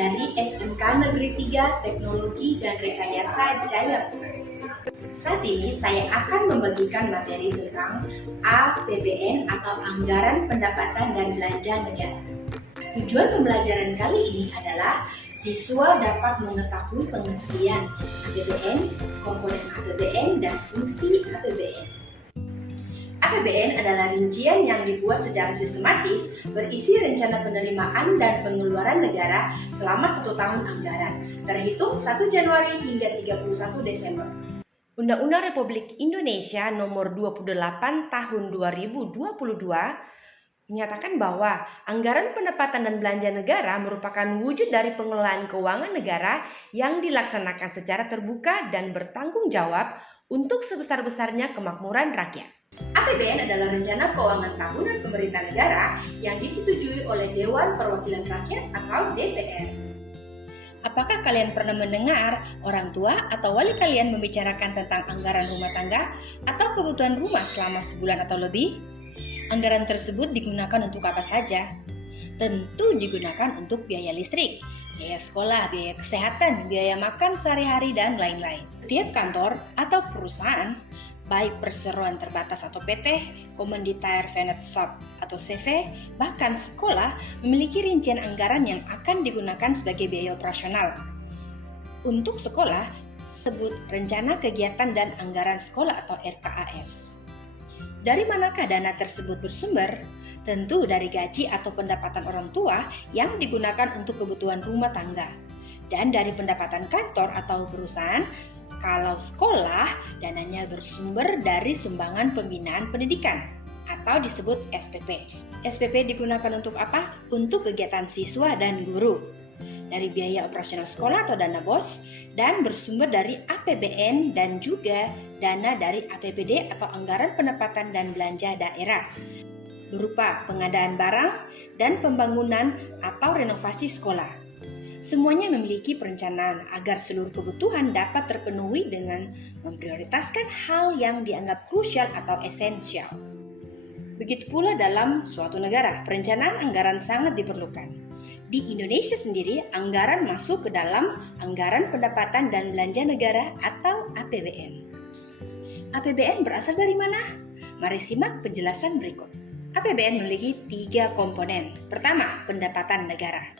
dari SMK Negeri 3 Teknologi dan Rekayasa Jayapura. Saat ini saya akan membagikan materi tentang APBN atau Anggaran Pendapatan dan Belanja Negara. Tujuan pembelajaran kali ini adalah siswa dapat mengetahui pengertian APBN, komponen APBN, dan fungsi APBN. APBN adalah rincian yang dibuat secara sistematis berisi rencana penerimaan dan pengeluaran negara selama 1 tahun anggaran, terhitung 1 Januari hingga 31 Desember. Undang-Undang Republik Indonesia Nomor 28 Tahun 2022 menyatakan bahwa anggaran pendapatan dan belanja negara merupakan wujud dari pengelolaan keuangan negara yang dilaksanakan secara terbuka dan bertanggung jawab untuk sebesar-besarnya kemakmuran rakyat. APBN adalah rencana keuangan tahunan pemerintah negara yang disetujui oleh Dewan Perwakilan Rakyat atau DPR. Apakah kalian pernah mendengar orang tua atau wali kalian membicarakan tentang anggaran rumah tangga atau kebutuhan rumah selama sebulan atau lebih? Anggaran tersebut digunakan untuk apa saja? Tentu digunakan untuk biaya listrik, biaya sekolah, biaya kesehatan, biaya makan sehari-hari, dan lain-lain. Setiap kantor atau perusahaan, baik perseroan terbatas atau PT, Komanditair Venet Sub atau CV, bahkan sekolah memiliki rincian anggaran yang akan digunakan sebagai biaya operasional. Untuk sekolah, sebut Rencana Kegiatan dan Anggaran Sekolah atau RKAS. Dari manakah dana tersebut bersumber? Tentu dari gaji atau pendapatan orang tua yang digunakan untuk kebutuhan rumah tangga, dan dari pendapatan kantor atau perusahaan. Kalau sekolah, dananya bersumber dari sumbangan pembinaan pendidikan atau disebut SPP. SPP digunakan untuk apa? Untuk kegiatan siswa dan guru. Dari biaya operasional sekolah atau dana BOS, dan bersumber dari APBN dan juga dana dari APBD atau Anggaran Pendapatan dan Belanja Daerah, berupa pengadaan barang dan pembangunan atau renovasi sekolah. Semuanya memiliki perencanaan agar seluruh kebutuhan dapat terpenuhi dengan memprioritaskan hal yang dianggap krusial atau esensial. Begitu pula dalam suatu negara, perencanaan anggaran sangat diperlukan. Di Indonesia sendiri, anggaran masuk ke dalam Anggaran Pendapatan dan Belanja Negara atau APBN. APBN berasal dari mana? Mari simak penjelasan berikut. APBN memiliki 3 komponen. Pertama, pendapatan negara.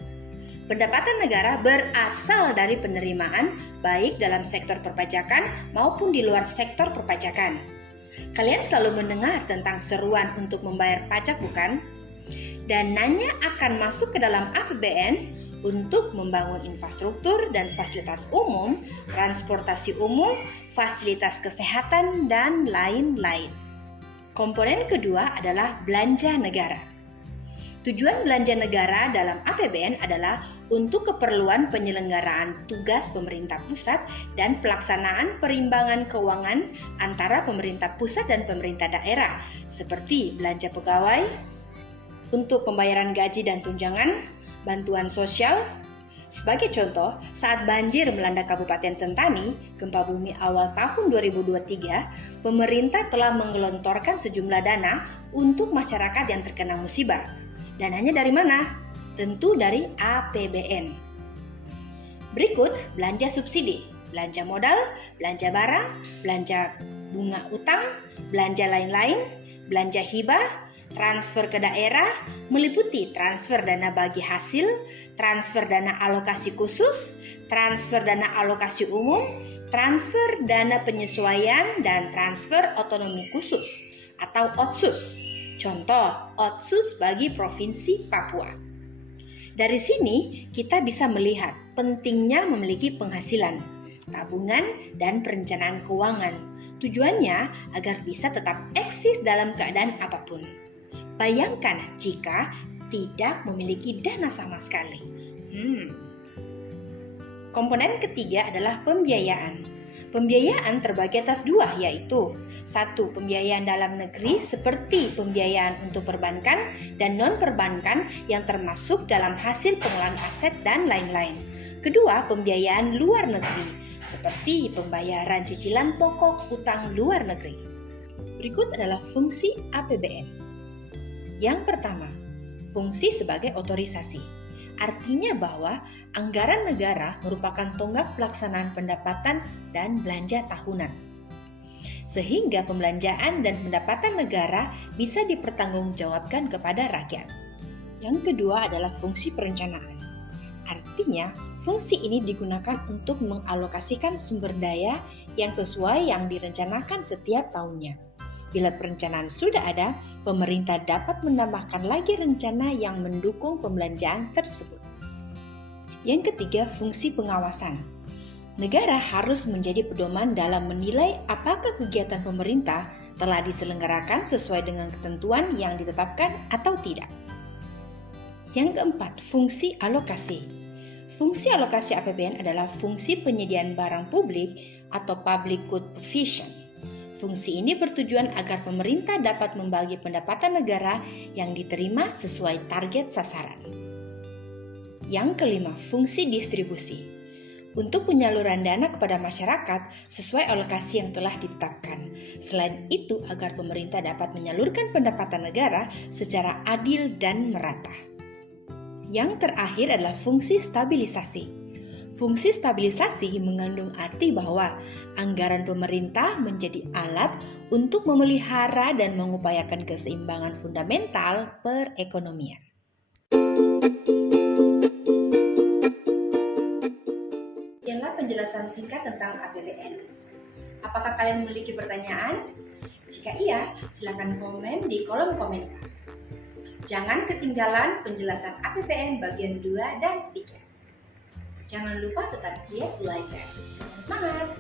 Pendapatan negara berasal dari penerimaan baik dalam sektor perpajakan maupun di luar sektor perpajakan. Kalian selalu mendengar tentang seruan untuk membayar pajak, bukan? Dananya akan masuk ke dalam APBN untuk membangun infrastruktur dan fasilitas umum, transportasi umum, fasilitas kesehatan, dan lain-lain. Komponen kedua adalah belanja negara. Tujuan belanja negara dalam APBN adalah untuk keperluan penyelenggaraan tugas pemerintah pusat dan pelaksanaan perimbangan keuangan antara pemerintah pusat dan pemerintah daerah, seperti belanja pegawai, untuk pembayaran gaji dan tunjangan, bantuan sosial. Sebagai contoh, saat banjir melanda Kabupaten Sentani, gempa bumi awal tahun 2023, pemerintah telah menggelontorkan sejumlah dana untuk masyarakat yang terkena musibah. Dananya dari mana? Tentu dari APBN. Berikut belanja subsidi, belanja modal, belanja barang, belanja bunga utang, belanja lain-lain, belanja hibah, transfer ke daerah, meliputi transfer dana bagi hasil, transfer dana alokasi khusus, transfer dana alokasi umum, transfer dana penyesuaian, dan transfer otonomi khusus atau OTSUS. Contoh, OTSUS bagi Provinsi Papua. Dari sini, kita bisa melihat pentingnya memiliki penghasilan, tabungan, dan perencanaan keuangan. Tujuannya agar bisa tetap eksis dalam keadaan apapun. Bayangkan jika tidak memiliki dana sama sekali. Komponen ketiga adalah pembiayaan. Pembiayaan terbagi atas 2, yaitu 1. Pembiayaan dalam negeri seperti pembiayaan untuk perbankan dan non-perbankan yang termasuk dalam hasil pengelolaan aset dan lain-lain. Kedua, pembiayaan luar negeri seperti pembayaran cicilan pokok utang luar negeri. Berikut adalah fungsi APBN. Yang pertama, fungsi sebagai otorisasi. Artinya bahwa anggaran negara merupakan tonggak pelaksanaan pendapatan dan belanja tahunan. Sehingga pembelanjaan dan pendapatan negara bisa dipertanggungjawabkan kepada rakyat. Yang kedua adalah fungsi perencanaan. Artinya, fungsi ini digunakan untuk mengalokasikan sumber daya yang sesuai yang direncanakan setiap tahunnya. Bila perencanaan sudah ada, pemerintah dapat menambahkan lagi rencana yang mendukung pembelanjaan tersebut. Yang ketiga, fungsi pengawasan. Negara harus menjadi pedoman dalam menilai apakah kegiatan pemerintah telah diselenggarakan sesuai dengan ketentuan yang ditetapkan atau tidak. Yang keempat, fungsi alokasi. Fungsi alokasi APBN adalah fungsi penyediaan barang publik atau public good provision. Fungsi ini bertujuan agar pemerintah dapat membagi pendapatan negara yang diterima sesuai target sasaran. Yang kelima, fungsi distribusi. Untuk penyaluran dana kepada masyarakat sesuai alokasi yang telah ditetapkan. Selain itu, agar pemerintah dapat menyalurkan pendapatan negara secara adil dan merata. Yang terakhir adalah fungsi stabilisasi. Fungsi stabilisasi mengandung arti bahwa anggaran pemerintah menjadi alat untuk memelihara dan mengupayakan keseimbangan fundamental perekonomian. Inilah penjelasan singkat tentang APBN. Apakah kalian memiliki pertanyaan? Jika iya, silakan komen di kolom komentar. Jangan ketinggalan penjelasan APBN bagian 2 dan 3. Jangan lupa tetap giat belajar. Semangat!